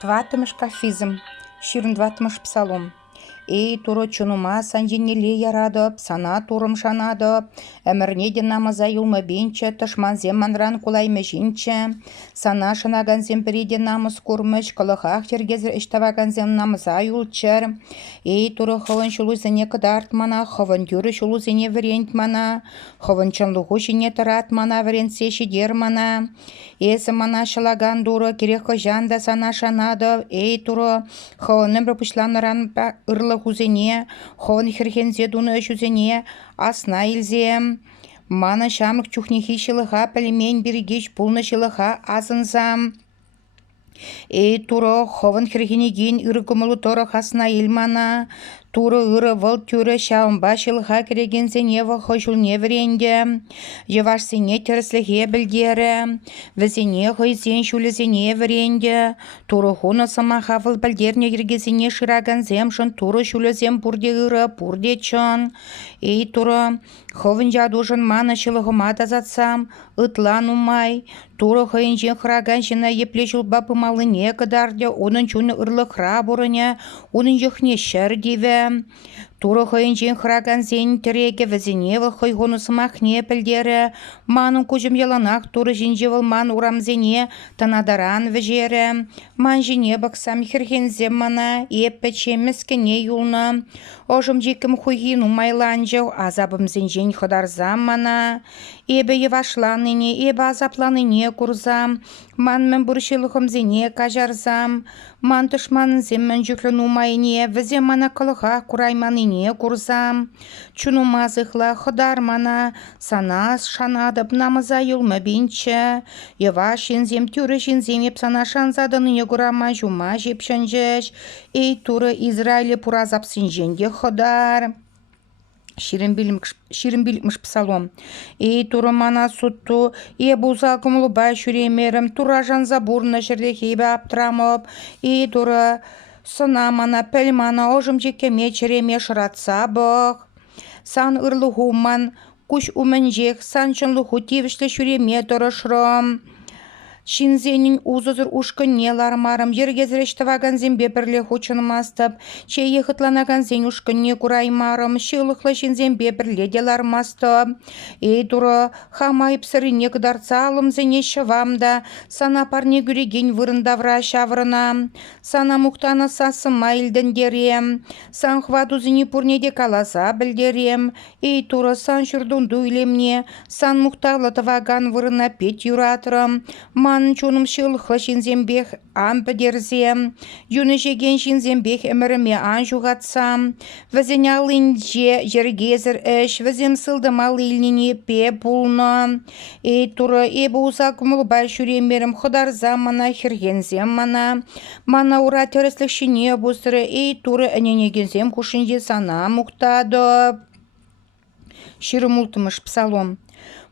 Тватымыш кафизм, 22-тымыш псалом. Эй, туро чунума санженеле ярадып, сана турым шанадып, әмірнеден намаза юлмы бенче, тышманзем манран кулаймы жинче, сана шынаганзем біреден намыз көрміш, кылыхақ жергезір іштаваганзем намаза юлчыр. Эй, туры хывын шулузене кыдарт мана, хывын юры шулузене вірент мана, хывын чынлығу жіне тұрат мана, вірентсе шедер мана. Эсі мана шылаган дуры, керек жанда сана шанадып, эй, туры хывыным рыпышланыран ырлы хузене, хон херхензе дуны жүзене, асна илзем. Мана шамық чухнехи шылыға пілімен біргеш пулны шылыға азынзам. Эй, туры ховын херхенеген үргімілі торы хасна илмана, туры ұры выл түрі шауынба шылыға керегензене вұқы жүлне віренде, жевашсене терсліге білдері, візене ғызен шүлізене віренде, туры хуны сымаға выл білдерне ергезене шыраганзем шын туры шүлізем бұрде ұры бұрде чын. Эй, туры ховын жадужын маны шылығыма дазатсам, ытлан умай, туры хыйынжен хыраган жына епле жылба пымалыне кыдарды, оның чуны ырлықра бұрыне, оның жықне шыр деве. Туры хыйынжен хыраган зен тіреге візіне выл хыйғыны сымақне пілдері, манын көжім яланақ туры жинже выл ман урамзене танадаран вежері, ман жіне бақсам хірхензем мана, еппі чеміскене юлны, ожым жекім хыйгин умайланжау, азабым зенжен хыдарзам мана, ебі евашланыне, ебі азапланыне курзам, ман мен бұршылығым зене кажарзам, ман тышманын земмен жүклін умайне, візе мана кылыға курайманыне курзам, чунумазықла хыдар мана, санас шанадып намыза юлмы бенче, ева шензем түрі шензем еп сана шанзадыныне курама жума жепшінжеш, ей туры Израиле пуразап сенженге хыдар. Ширин псалом. Эй, туры мана сутту, ей бұза күмілі бай шүремерім, тура жанза бұрны жерде хейбі аптырамып, ей туры сына мана піл мана ожым жекеме череме шыратса бұқ. Сан ырлығу ман күш умінжек, сан чынлығу тевішлі шүреме тұрышырым. Шинзенин узызыр ушкынне лармарым, ергезірештіваган зембе бірле хучынмастып, чей ехытланаган зен ушкынне кураймарым, шылықлы шинзембе бірле де лармастып. Эй, туры, хамайып сырыне кыдарца алым зене шывамда, сана парне күреген вырындавра шаврына, сана мұқтаны сасы майлден дерем, сан хваду зене пурнеде каласа білдерем. Эй, туры, сан шырдун дуйлемне, сан мұқталы тываган вырына пет юратырым, манын чоным шылықлы шинзембех ан підерзем, юны жеген шинзембех әміріме ан жуғатсам, візен алынже жергезір әш, візем сылдым алылнене пе пулны. Эй, туры, ебі ұзақ мұл бай шүремерім хыдарзам мана хіргензем мана, мана ура теріслік шине бұсыры, эй, туры, әненегензем күшінде сана мұқтады. Шырымултымыш псалом.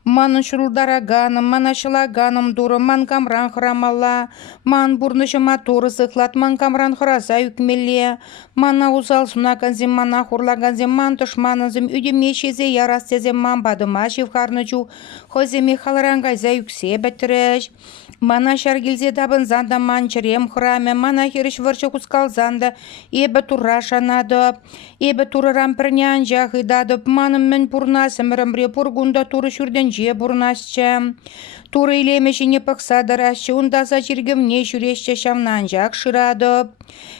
Манын шырылдараганым, мана шылаганым дұры, ман камран хырамала, ман бұрнышы моторы зықлат, ман камран хыраза үкмеле, мана узал сунаганзем, мана хурлаганзем, ман тышманызым, үдеме шезе ярастезем, ман бадыма шевхарны жу, хоземе халарангайза үксе бәтіріш. Мана шаргелзе дабын занда ман черем храме, мана херіш вырчы кускал занда, ебі тура шанадып, ебі туры рампірне анжа хыдадып, маным мен пурнасым рымре пургунда туры шүрден же бұрнасчы. Туры илемешіне пықсадырашчы, ұндаса жергімне жүресчі шамнан жақ шырадып.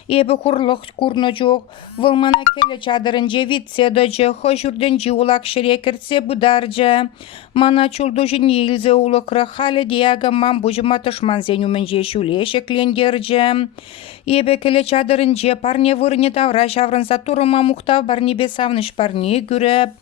Ебі құрлық күрні жоқ, вылмана келі чадырын же витседі жы, хой жүрден жи улақ шыре кіртсе бұдар жы. Мана чулду жын елзі улықры халі деяғы ман бұжыма тышман зенюмен же шүле шеклендер жы. Ебі келі чадырын же парне вырыне тавра шаврынса турыма мұқтав барне бесавныш парне күріп.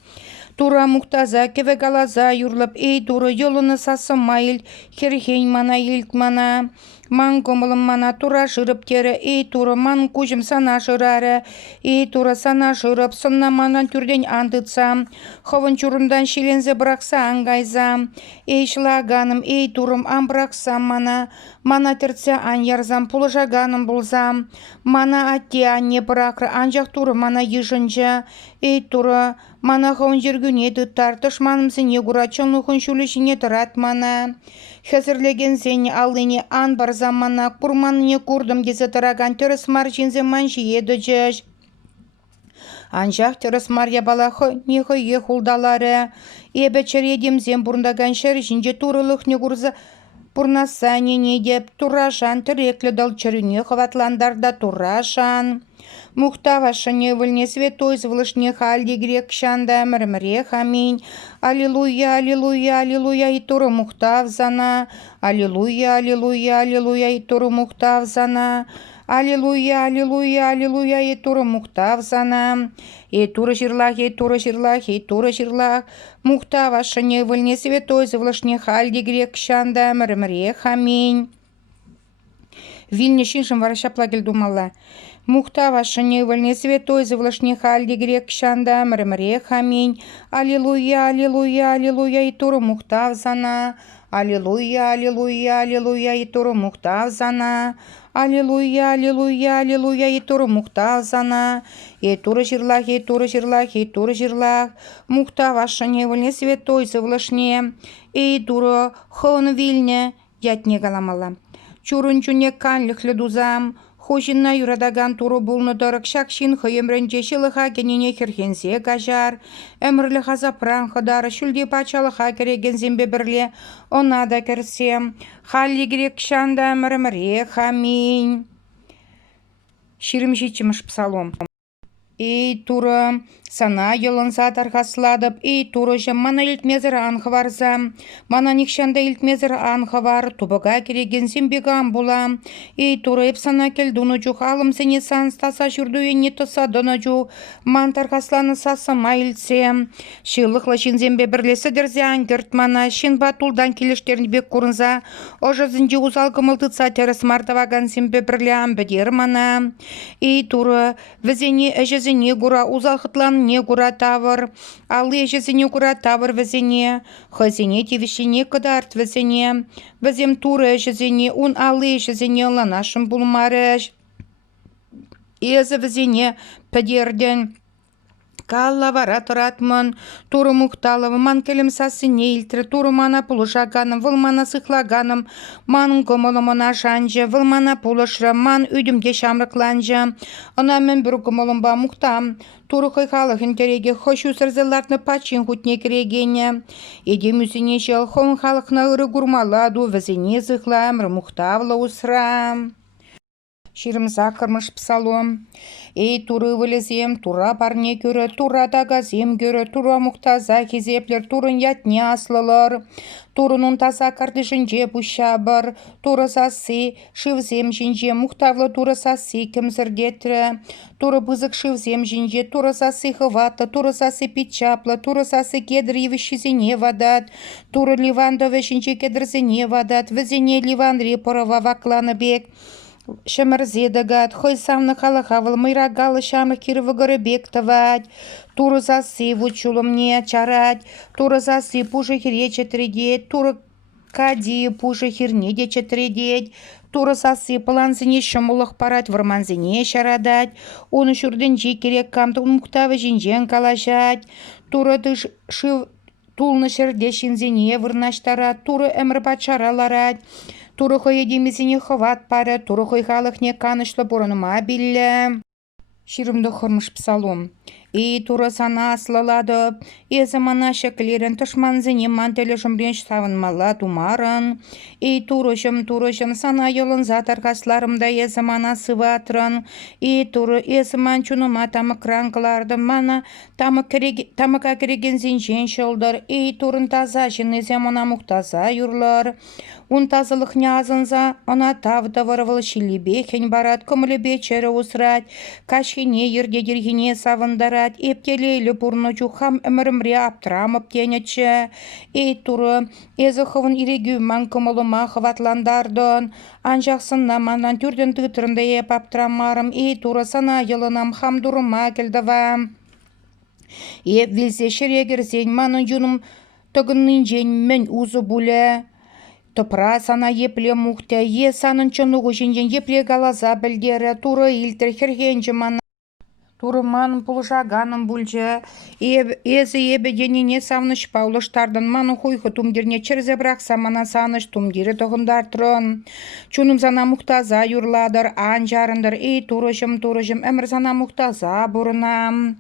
Тура мұқтаза, кеве галаза юрлып, эй, туры елыны сасы майыл, херхейн мана елт мана, ман көмілім мана тура жырып тері, эй, туры ман көжім сана жырары, эй, туры сана жырып, сынна манан түрден андытсам, ховын чурындан шелензе бірақса аңғайзам, эй, шылаганым, эй, турым ан бірақсам мана терце ан ярзам, пулы жағаным бұлзам, мана атте анне бірақры, анжақ туры мана ежінжі, эй, туры, мана хауын жергіне дыттар, тышманымсы не ғурачын ұхын шүлішіне тұрат мана. Хәзерлеген сен алыне ан бар замана курманне курдым гезе тараган төрөс маржинзе манжи едöjöj. Анжақ теріс Мария балахы нехы ехулдалары. Эбі чередемзен бұрындаган шер жинже турылық не курзы бұрнаса не деп турашан тіреклі дал черіне хватландарда турашан. Мухтавашыне выльне святой звлышне хальди грек шанда мірміре хаминь. Аллилуйя, аллилуйя, аллилуйя и туры мухтав зана. Аллилуйя, аллилуйя, аллилуйя и туры мухтав зана. Аллилуйя, аллилуйя, аллилуйя и туры мухтав зана. И туры жирлах, и туры жирлах, и туры жирлах. Мухтавашыне выльне святой звлышне хальди грек шанда мірміре хаминь. Вильне шиншым варашаплагел думала. Мухтавашыне выльне святой звлышне хальди грек шанда мірміре хаминь. Аллилуйя, аллилуйя, аллилуйя и туры мухтав зана. Аллилуйя, аллилуйя, аллилуйя и туры мухтав зана. Аллилуйя, аллилуйя, аллилуйя и туры мухтав зана. И туры жирлах, и туры жирлах, и туры жирлах. Мухтавашыне выльне святой звлышне. И туры хон вильне ятне галамала. Чурунчуне канлыхлы дузам. Хожинна юрадаган туру булны дырык шакшин хыемренче шылыха кенене херхенсе кажар. Әмірлі хазапран хыдары шүлде пачалыха керегензен бебірле. Она да керсем. Халли грек шанда мірміре хаминь. Ширімшичіміш псалом. Эй, туры, сана йылынса тархасладып, эй, туры жым мана илтмезір анхы варза. Мана никшанда илтмезір анхы вар, тубыға кереген сенбеган була. Эй, туры, еп сана келдуны жух, алым сене санстаса жүрдуе не тұса дыны жух. Ман тархасланы сасыма илтсе. Шылықлы шинзенбе бірлесі дірзе ангерт мана, шин батулдан келіштерін бек көрінза. Ожы зінже узалғы мылтыца теріс мартаваган сенбе бірле амбедер мана. Эй, туры, візене әжіз не гура узалхытлан не гура тавыр, алы ежесіне гура тавыр візене, хызене тевішіне кыдарт візене, візем туры ежесіне, он алы ежесіне ланашым булмарыш. Езі візене пәдерден. Калла вара тұратмын, туры мұқталывы, ман келім сасы нейлтірі, туры мана пұлышаганым, выл мана сықлаганым, манын көміліміна жанжы, выл мана пұлышры, ман үйдімге шамрықланжы. Она мен бір көмілімба мұқтам, туры қойқалығын тереге, хошу сырзыларны пачин хутне керегене. Едем үсіне жел, хон халықна ұры гурмаладу, візіне зықла әмір мұқтавлы ұсра. Ширімза кырмыш псалом. Эй, туры вылезем, тура парне көрі, тура дагазем көрі, тура мұқтаза кезеплер, турын ятне аслылар. Турынын таза кардышынже бұшабыр, туры сасы, шывзем жинже, мұқтавлы туры сасы кімзірдетрі. Туры бызық шывзем жинже, туры сасы хываты, туры сасы печаплы, туры сасы кедір евішізіне вадат, туры ливандовы жинже кедірзіне вадат, візіне ливан репорова вакланы бек. Шамырзедагат, хой самны халахавыл, мыйрагалы шамы кирвы бек тавать. Туры засы вучулым не чарать, туры засы пужы хире четредеть, туры кади пужы хирне де четредеть, туры засы паланзине шымылық парать, варманзине шарадать, оны шурденжи керек камты мұқтавы жинжен калашать, туры дыш шив тулны шердешінзине вырнаштарат, туры әмір пачараларать, туры хой едемесіне хыват пары, туры хой халықне канышлы бұрыныма білі. Ширымды хырмыш псалом. Эй, туры сана аслаладып, езі мана шәкілерін тұшманзіне мантелі жымренш савынмала тумарын. Эй, турышым, сана елын затарқасларымда езі мана сыватрын. Эй, туры, езі манчуныма тамы кранкыларды мана тамыка кереген зенжен шылдыр. Эй, турын таза жынезе мана мұқтаза юрлар. Он тазылық нязынза, она тавда варвал шилебе хень барат, көмілебе чәрі усрать, кашхене ердедергене савындарат, ептелейлі бұрны жухам әмірімре аптырамып тенечі. Эй, туры, езі хывын ирегу ман көміліма хыватландардын, анжақсынна манан түрден тұтырында еп аптырамарым. Эй, туры, сана елынам хамдурыма келдівам. Еп вілзе шерегерзен манын жүнім тұгынның жен мен ұзы бұлі. Топра сана епле мұхта, е санын чынуғы жинжен епле галаза білдері, туры илтір херхенжі мана. Турыман пулжаганым бульже, эзі ебе денене савныш паулыштардын ману хуйхы тумдерне черзе бракса мана саныш тумдері тұғындар тұрын. Чуным зана мұқтаза юрладыр, анжарындар, турыжым, әмір зана мұқтаза бұрынам.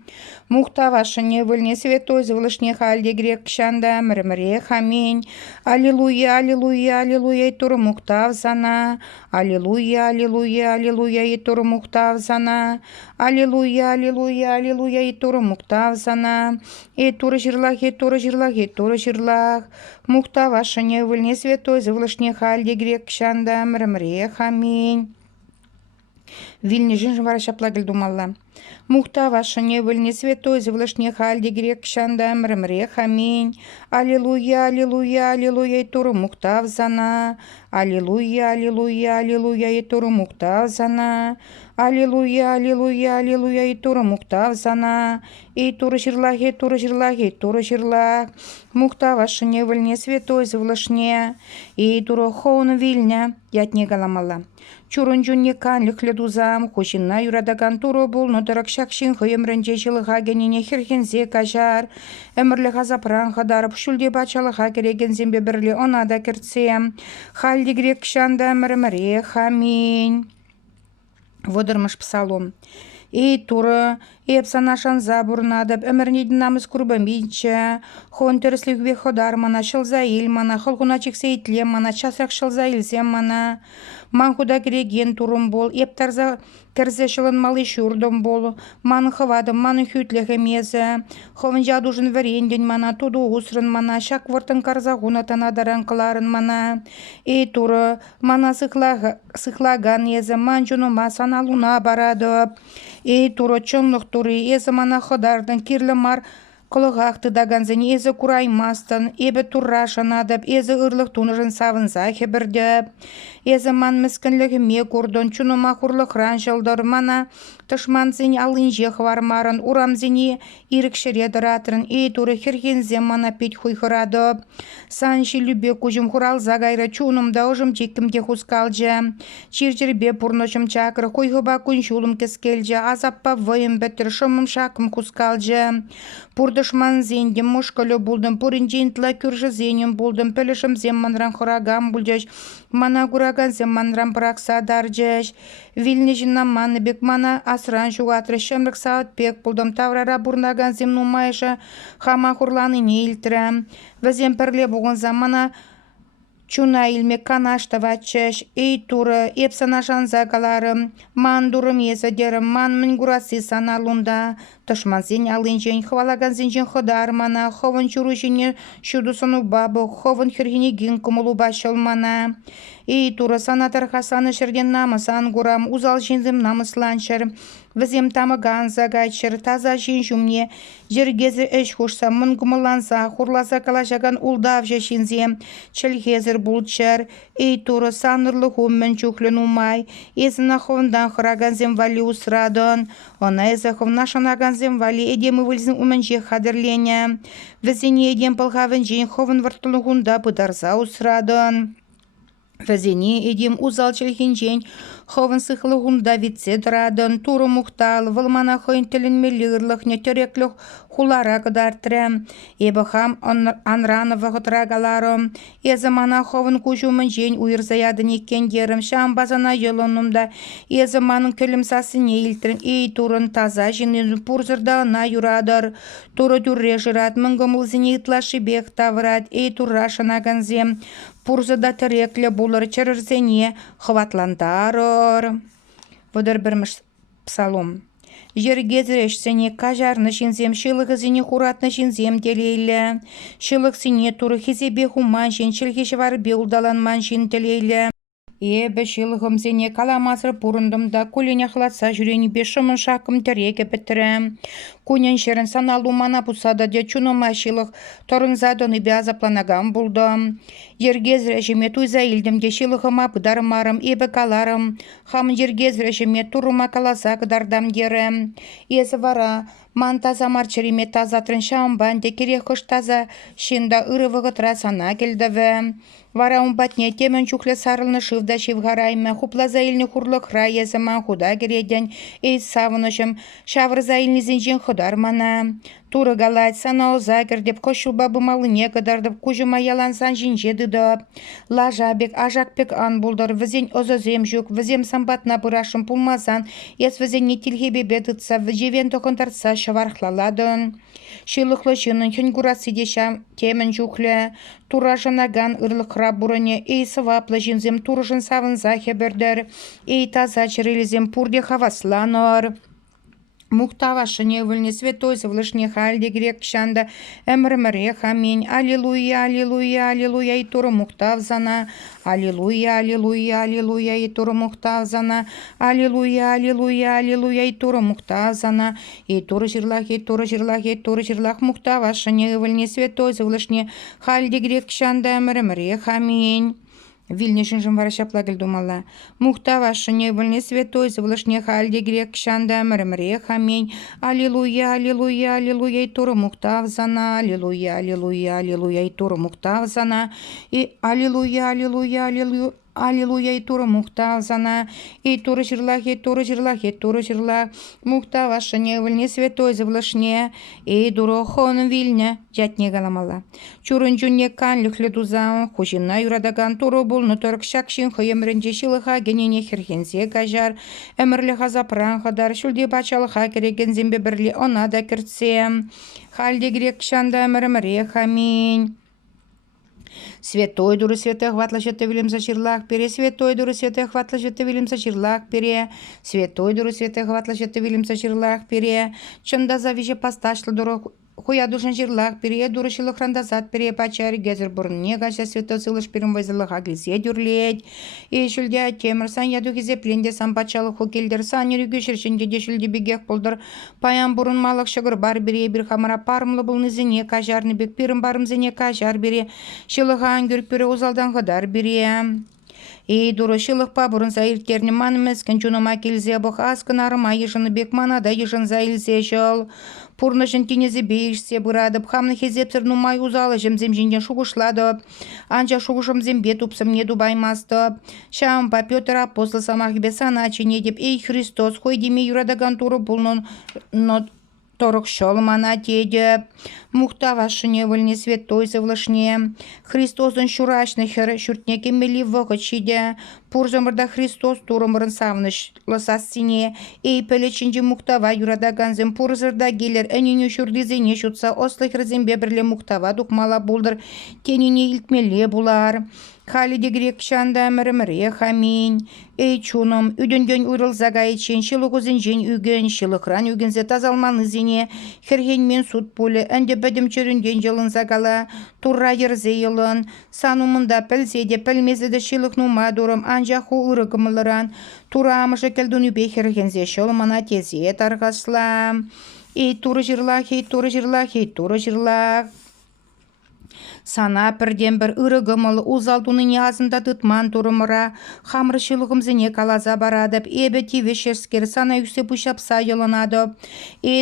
Мұқтавашыне выльне святой звылышне халде грек кшанда мірміре хамень. Аллилуйя, аллилуйя, аллилуйя, туры мұқтав зана. Аллилуйя, аллилуйя, аллилуйя, туры мұқтав зана. Аллилуйя, аллилуйя, аллилуйя, туры мұқтав зана. Туры жырлах, туры жырлах, туры жырлах. Мұқтавашыне выльне святой звылышне халде грек кшанда мірміре хамень. Вильне жинжын вара шаплагіл думалла. Мұқтавашыне выльне святой звылышне халде грек кшанда мірміре хамень. Аллилуйя, аллилуйя, аллилуйя, туры мұқтав зана. Аллилуйя, аллилуйя, аллилуйя, туры мұқтав зана. Аллилуйя, аллилуйя, аллилуйя, туры мұқтав зана. Туры жырлах, туры жырлах, туры жырлах. Мұқтавашыне выльне святой звылышне. Туры хоуны вильня, ятне галамала. Чурын жүнне канліклі дузам, хошинна юрадаган туры бұл, нотырак шакшин хыйымрынже жылыға генене хирхензе кажар. Әмірлі ғазапран қадарып, шүлде бачалыға кереген зембе бірлі онада кіртсем. Халди грек кшанда мірміре хамень. Водырмыш псалом. Туры, санашан забурнадып, әмірнедін намыз күрбәмейчі, хон теріслік ве ходар мана, шылза ел мана, холгуна чексе итлем мана, часырақ шылза елсем мана. Ман худа кереген турым бол, ептарза кірзе шылын малы шүрдім бол, маны хывадым, маны хүтлігі мезі, ховын жадужын варенден мана, туду усрын мана, шак выртын карзағуна танадаран қыларын мана. Туры, мана сықлаган езі, ман жүнума саналуна барадып. Туры чынлық туры, езі мана хыдардың кирлі мар, Кылыгақты даганзын езі кураймастын, ебі туррашын адып, езі ырлық тунырын савынза хебірдіп. Езі ман міскінлігі ме көрдін, чуныма құрлық ран жылдыр мана, тышманзын алын жех вармарын, урамзыне ирікшіредір атырын, туры хіргензен мана пет хуйхырадып. Санши любе күжім хуралза гайры чунымда ұжым жекімде хускалжы. Чиржірбе пұрнышым чакыр, хуйхыба күн шулым кескелжі, азаппа вайым бәттір шымым шакым хускалжы. Пурдышман зендем мушкалю булдым, пуринжентла күржі зенем булдым, пілішім земманран хырагам булжаш, мана кураган земманран пракса даржаш. Вильне жинам маны бек мана асран жуатры шымрық саат пек булдым, таврара бурнаган земну майша, хама хурланы не илтірі. Візем пірле бұғын замана чуна илме канашта вачеш, туры, епсанашан загаларым, ман дурым езадерым, ман мінгурасы саналунда, тышман зен алын жен, хвалаган зен ходар мана, ховын чуру жене шудусыну бабы, ховын хіргіне ген кумылу башыл мана. Туры санатар хасаны шерген намысан гурам, узал жензім намысланшыр, візем тамыган загайшыр, таза жен жүмне, жергезі әш хушса, мын кумыланса, хурласа калашаган улдав жешінзем, чілгезір бұлчыр. Туры санырлы хуммен чухлен умай, езіна ховындан хыраган зем вали усрадын, она езі ховна шанаган зем вали едемі вылзін уменже хадырлене, візіне едем пылғавын жен ховын вартылы хунда бұдарза усрадын. Візіне едем узал чілхен ховын сықлы хунда витсе дырадын, туры мұқтал, вылмана хойын тілін мелірлық, нетереклік хулара кыдартыры. Ебі хам анраны вағытрагаларым, езі мана ховын күжумын жен уйырзаядын екен дерім, шам базана елынымда, езі манын көлімсасы не илтірін, турын таза женін пұрзырдағына юрадыр, туры дүрре жырат, мұңгымылзіне итлашы бек таврат, туррашынаган зем, пұрзыда тіреклі болыр чырырзене хватландарыр. Водыр бірміш псалом. Жергезіреш сене кажарны шинзем, шылығы зене хуратны шинзем телейлі. Шылық сене туры хезебе хуман шин, шылхеші var беулдаланман шин телейлі. Бі шылығым зене каламасыр пұрындымда, көлене қылатса жүрені бешімін шақым тіреге бітірі. Көнен шерін саналу мана пұсада де чуныма шылық торынзадыны бе азапланаган бұлдым. Жергезір әжеме туйза илдімде шылығыма бұдарымарым, ебі каларым. Хам жергезір әжеме тұрыма каласа кыдардам дерім. Езі вара, Ман таза марчериме таза трыншаун банде керек кыш таза шинда ыры вăгытра сана келдеве. Вара умбатне темен чухле сарылны шывда шивгарайме, хупла заилни хурлык раезыман худа кереден, эй савынышым, шавры заилнизенжен худармана. Туры галать сана озагер деп кошул бабы малыне кыдардып, кужыма ялансан жинжедыдып. Лажабек, ажакпек ан булдыр, візен озозем жүк, візем самбатна пырашым пулмазан, ес візен нетилхебе бедытса, вжевен токонтарса шавархлаладын. Шилыклы жынын хюнгурасы дешам темен жүклі, туражынаган ырлықра бұрыне, эй сываплы жинзем туржын савын захе бердер, эй таза чырылізем пурде хавасланыр. Мухтавашыне выльне святой завлышне хальде грек шанда эмрмре хамень. Аллилуйя, аллилуйя, аллилуйя, и туры мухтавзана. Аллилуйя, аллилуйя, аллилуйя, и туры мухтавзана. Аллилуйя, аллилуйя, аллилуйя, и туры мухтавзана. И туры жирлах, и туры жирлах, и туры жирлах мухтавашыне выльне святой завлышне хальде грек шанда эмрмре хамень. Вильнешин варашапла думала. Мухтавашыне выльне святой завлышне хальде грек шанда мрмре хамень. Аллилуйя, аллилуйя, аллилуйя, и туры мухтавзана. Аллилуйя, аллилуйя, аллилуйя, и туры мухтавзана. И аллилуйя, аллилуйя, аллилуйя. Аллилуйя, и тура мухтавзана, и тура жирлах, и тура жирлах, и тура жирлах, мухтавашыне выльне святой завлышне, и дурохон вильне, жатне галамала. Чурын жүнне кан люхле дузан, хужина юрадаган туру булны торк шакшин хыемренже шилыха генене херхензе гажар, эмрлеха запран хадар, шулде бачалыха кереген зембе бірли она да кіртсем, хальде грек шанда эмрмре хамень. Святой дуры святой хватла жете вилим за чирлах пере, святой дуры святой хватла жете вилим за чирлах пере, святой дуры святой хватла жете вилим за чирлах пере, чында завиже посташлы дуру хуя душен чирлах пере, дуры шилых рандазат пере, пачари гезер бурне гача святой сылыш перем вайзылых аглисе дюрлеть, и шульдя темір сан яду хизе пленде сан пачалы хукелдер сан юрюгі шершенге де шульде бегек болдыр, паян бурын малық шығыр бар бере, бір хамара парымлы бұл нызыне кажарны бек пирым барым зіне кажар бере, шылыған гүрк пере узалдан ғадар бере. И дурышылық па бұрын заилтерні манымыз, кінчуныма келзе бұқ аскын арыма ежыны бек манада ежын заилзе жыл. Пурнышын тенезе бейшсе бұрадып, хамны хезепсір нумай узалы жемзем жинген шуғышладып. Анча шуғышым зембе тупсым не дубаймастып. Шам па Петр апостол самах бесана чине деп, эй Христос, хой деме юрадаган туры бұлнын торық шол мана тедіп. Мухтавашыне выльне святой завлышне. Христосын шурашны хыр шүртне кеммели вғыт шиде. Пурзымырда Христос турымырын савныш лысассине. Эй пелечінже мухтава юрадаганзым пурзырда келер. Әніне шүрдізіне шутса ослы хырзембе бірле мухтава дұқмала болдыр. Теніне илтмеле булар. Халиде грек шанда мрмре хамень. Эй чуным, үдінген уйрылзага ечен, шылығызын жен үген, шылықран үгензе тазалманы зене, херген суд пулі, әнде бәдім чөрінген жылын загала, турра ерзе елын, санумында пілзеде пілмезеді шылық нума дұрым, анжақу ұрығымылыран, тура амышы келдің үбе хергензе шылымана тезе тарғасла. Эй туры жырлах, эй туры жырлах, эй туры жырлах. Сана бірден бір ұрығымыл, узалдуны неазында тұтман тұрымыра, хамры шылығымзіне калаза барадып, ебі тивешерскер сана үксе бұшап сайылынадып.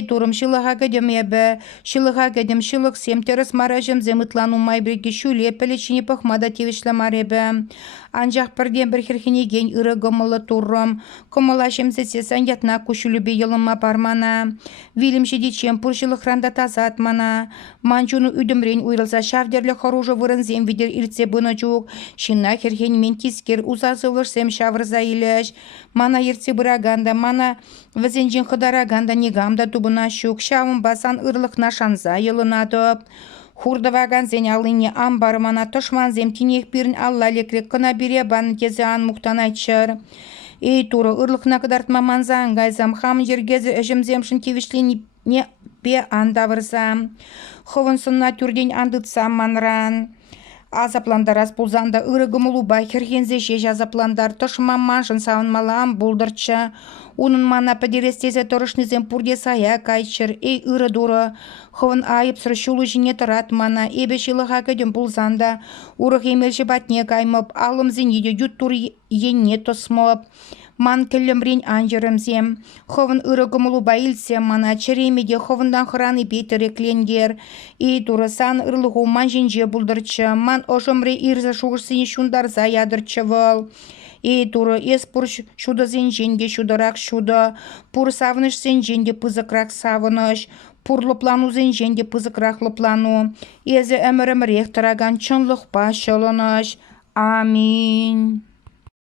Турым шылыға кәдім ебі, шылыға кәдім шылық семтеріс маражым земытлану майбірге шүле пәлечіне пықмада тивешлемар ебі. Анжақ бірден бір херхенеген ұрығымылы тұрым, кымылашымсы сесен ятна күшілібе елыма бармана. Вилімші дечем пұршылықранда тазатмана. Манчуны үдімрен уйрылса шавдерлі хоружы вырынзем видер ирце бұны жүк. Шына херхен мен тискер узасылышсем шаврза илеш. Мана ерце бұраганда, мана візенжен қыдараганда негамда тубына шук. Шавын басан ырлықна шанза елынадып. Хурдаваган зен алыне амбармана тышман зем тинех бірін алла лекрек кына бире баны тезе ан мұқтан айтшыр. Эй туры ырлықна кыдартма манза аңгайзам хам жергезі әжімземшін тевішлен не бе андавырзам. Хывын сынна түрден андытсам манран. Азапландар аспулзанда ырыгымылу байхерхензе шеш азапландар тышман маншын савынмалам булдырча. Унын мана пәдерестезе тұрышнызем пурде сая кайчыр. Эй ыры дуры. Хывын айып сыр шулы жіне тұрат мана. Эбе шылыға көдім бұлзанда. Урық емелші батне каймып. Алым зенеде жүт тұр енне тосмып. ман келлемрин анжырымзем. Ховын ырыгымылу баилсем мана черемеде ховындан храны пейтерекленгер. И турасан ырлыгу ман жинже булдырчы, ман ошымры ирза шуғырсыне шундарза ядырчы выл. И туры ес пур шуда зенженге шударак шуда, пур савыныш зенженде пызыкрак савыныш, пур лыплану зенженде пызыкрак лыплану. Езе әмірім рехтараган чынлық ба шылыныш. Аминь.